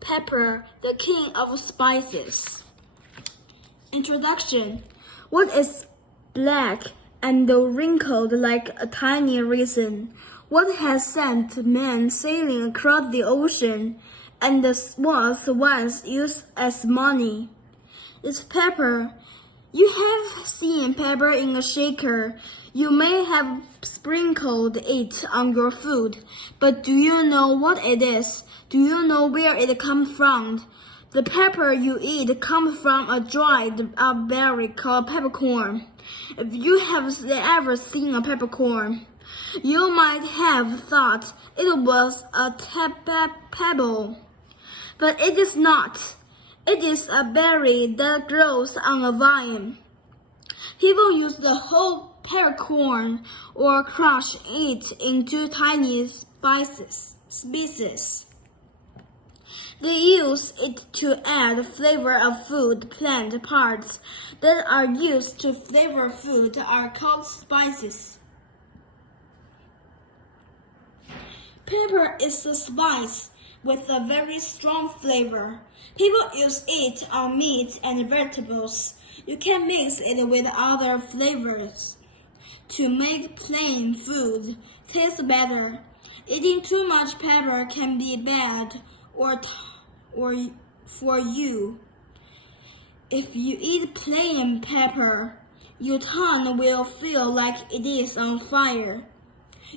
Pepper, the king of spices. Introduction. What is black and wrinkled like a tiny raisin? What has sent men sailing across the ocean and was once used as money? It's pepper. You have seen pepper in a shaker. You may have sprinkled it on your food, but do you know what it is? Do you know where it comes from? The pepper you eat comes from a dried up berry called peppercorn. If you have ever seen a peppercorn, you might have thought it was a pebble, but it is not. It is a berry that grows on a vine. People use the whole peppercorn or crush it into tiny pieces. They use it to add flavor of food. Plant parts that are used to flavor food are called spices. Pepper is a spice with a very strong flavor. People use it on meat and vegetables. You can mix it with other flavors to make plain food taste better. Eating too much pepper can be bad or for you. If you eat plain pepper, your tongue will feel like it is on fire.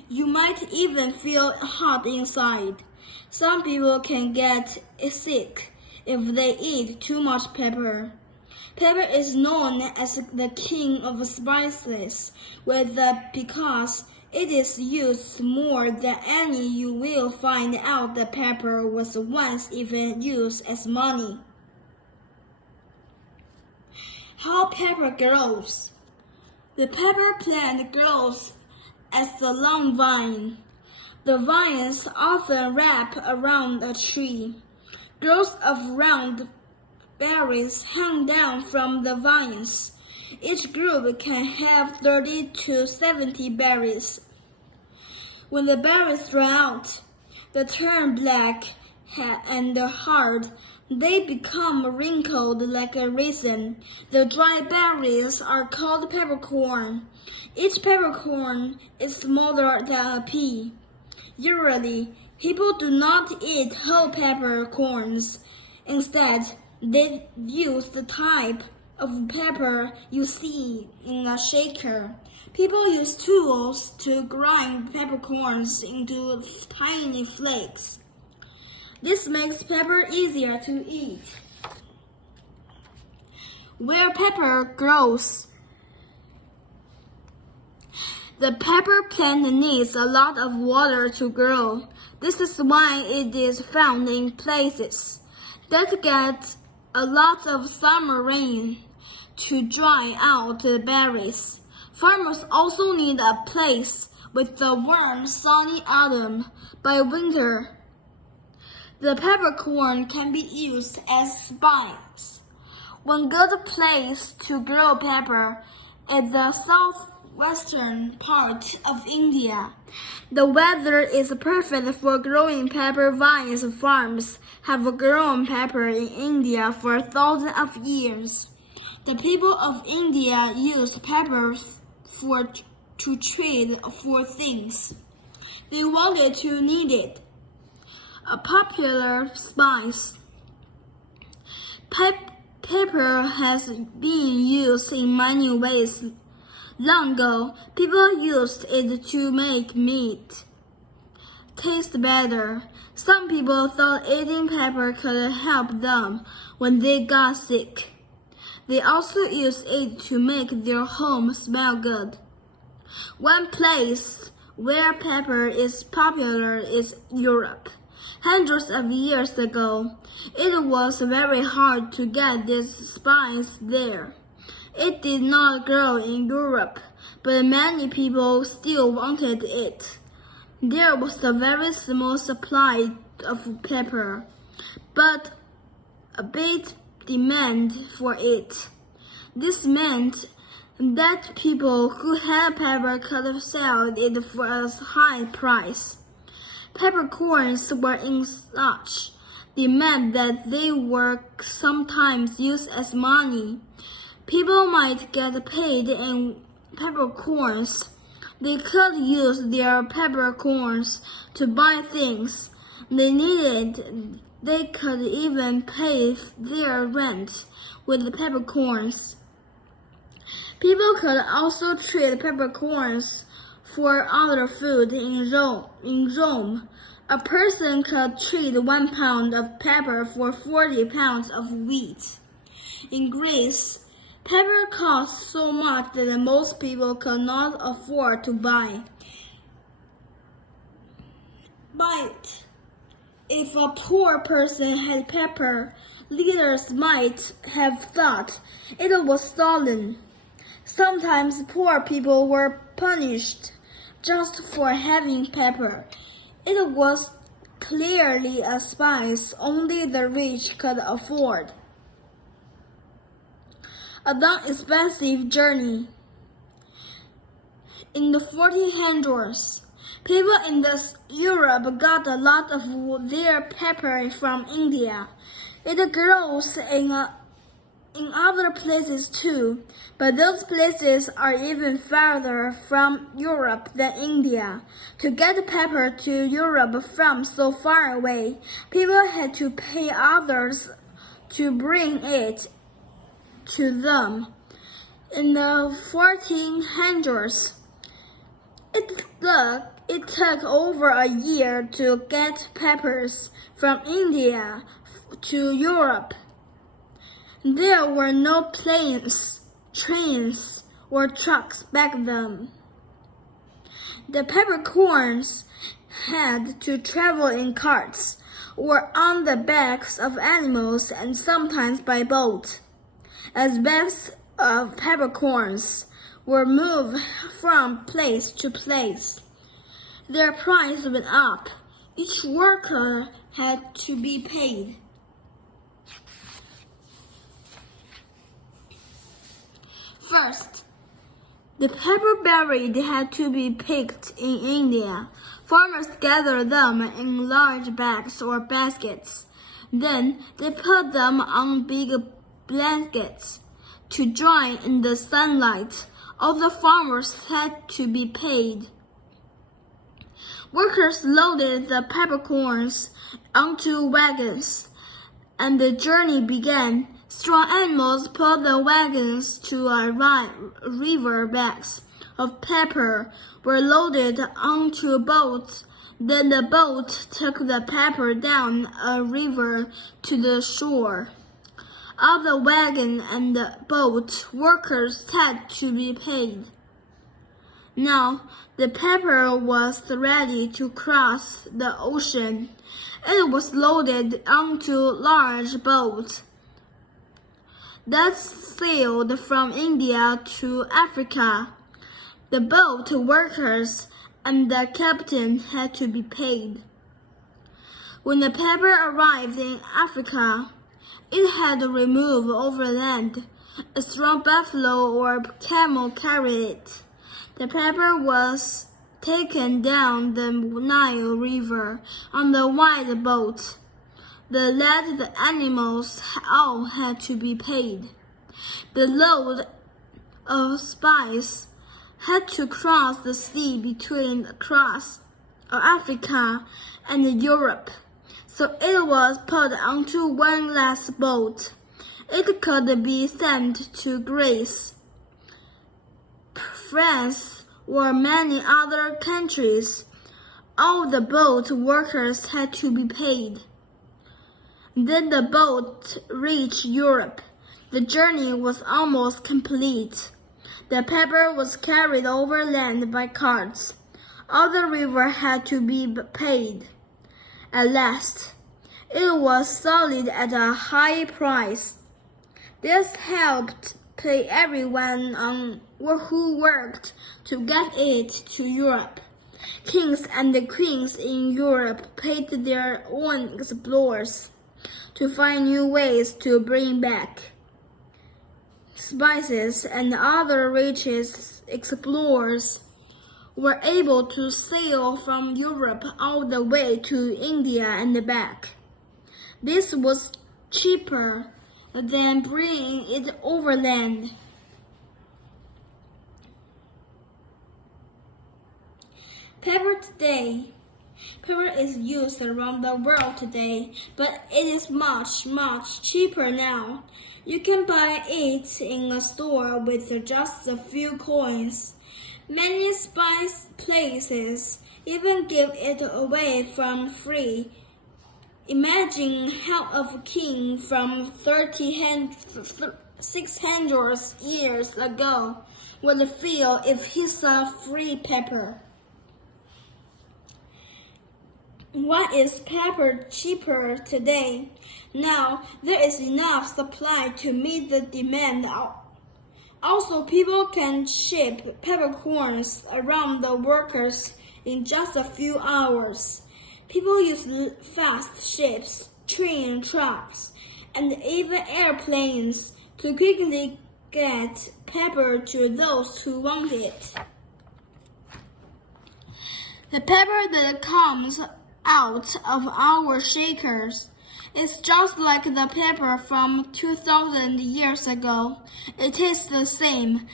You might even feel hot inside. Some people can get sick if they eat too much pepper. Pepper is known as the king of spices because it is used more than any. You will find out that pepper was once even used as money. How pepper grows. The pepper plant grows as a long vine. The vines often wrap around a tree. Growths of round berries hang down from the vines. Each group can have 30 to 70 berries. When the berries run out, they turn black and hard. They become wrinkled like a raisin. The dry berries are called peppercorn. Each peppercorn is smaller than a pea. Usually, people do not eat whole peppercorns. Instead, they use the type of pepper you see in a shaker. People use tools to grind peppercorns into tiny flakes. This makes pepper easier to eat. Where pepper grows. The pepper plant needs a lot of water to grow. This is why it is found in places that get a lot of summer rain to dry out the berries. Farmers also need a place with a warm, sunny autumn. By winter, the peppercorn can be used as spice. One good place to grow pepper is the southwestern part of India. The weather is perfect for growing pepper vines. Farms have grown pepper in India for thousands of years. The people of India use pepper to trade for things they wanted to need it. A popular spice. Pepper has been used in many ways. Long ago, people used it to make meat taste better. Some people thought eating pepper could help them when they got sick. They also used it to make their home smell good. One place where pepper is popular is Europe. Hundreds of years ago, it was very hard to get this spice there. It did not grow in Europe, but many people still wanted it. There was a very small supply of pepper, but a big demand for it. This meant that people who had pepper could sell it for a high price. Peppercorns were in such demand that they were sometimes used as money. People might get paid in peppercorns. They could use their peppercorns to buy things they needed. They could even pay their rent with the peppercorns. People could also trade peppercorns for other food in Rome. A person could trade 1 pound of pepper for 40 pounds of wheat. In Greece, pepper cost so much that most people could not afford to buy it. If a poor person had pepper, leaders might have thought it was stolen. Sometimes poor people were punished just for having pepper. It was clearly a spice only the rich could afford. A long expensive journey. In the 1400s, people in Europe got a lot of their pepper from India. It grows in other places too, but those places are even farther from Europe than India. To get pepper to Europe from so far away, people had to pay others to bring it to them. In the 1400s, it took over a year to get peppers from India to Europe. There were no planes, trains, or trucks back then. The peppercorns had to travel in carts or on the backs of animals and sometimes by boat. As bags of peppercorns were moved from place to place, their price went up. Each worker had to be paid. First, the pepper berries had to be picked in India. Farmers gathered them in large bags or baskets. Then they put them on big blankets to dry in the sunlight. All the farmers had to be paid. Workers loaded the peppercorns onto wagons, and the journey began. Strong animals pulled the wagons to a river. Bags of pepper were loaded onto boats. Then the boat took the pepper down a river to the shore. All the wagon and the boat workers had to be paid. Now the pepper was ready to cross the ocean. It was loaded onto large boats that sailed from India to Africa. The boat workers and the captain had to be paid. When the pepper arrived in Africa, it had to remove overland. A strong buffalo or camel carried it. The pepper was taken down the Nile River on the wide boat. The lad, the animals, all had to be paid. The load of spice had to cross the sea between Africa and Europe. So it was put onto one last boat. It could be sent to Greece, France, or many other countries. All the boat workers had to be paid. Then the boat reached Europe. The journey was almost complete. The pepper was carried overland by carts. All the river had to be paid. At last, it was sold at a high price. This helped pay everyone who worked to get it to Europe. Kings and queens in Europe paid their own explorers to find new ways to bring back spices, and other riches. Explorers were able to sail from Europe all the way to India and back. This was cheaper than bringing it overland. Pepper today. Pepper is used around the world today, but it is much, much cheaper now. You can buy it in a store with just a few coins. Many spice places even give it away for free. Imagine how a king from 600 years ago would feel if he saw free pepper. Why is pepper cheaper today? Now, there is enough supply to meet the demand. Also, people can ship peppercorns around the workers in just a few hours. People use fast ships, train trucks, and even airplanes to quickly get pepper to those who want it. The pepper that comes out of our shakers is just like the pepper from 2,000 years ago. It tastes the same.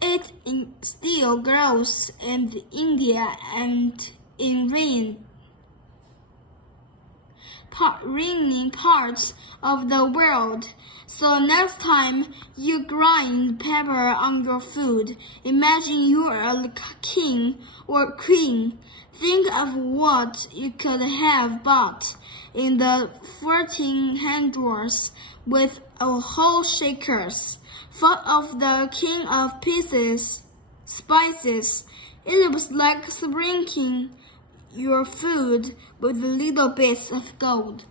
It still grows in India and in rainy parts of the world. So next time you grind pepper on your food, imagine you are a king or queen. Think of what you could have bought in the 1400s with a whole shakers full of the king of spices. It was like sprinkling your food with little bits of gold.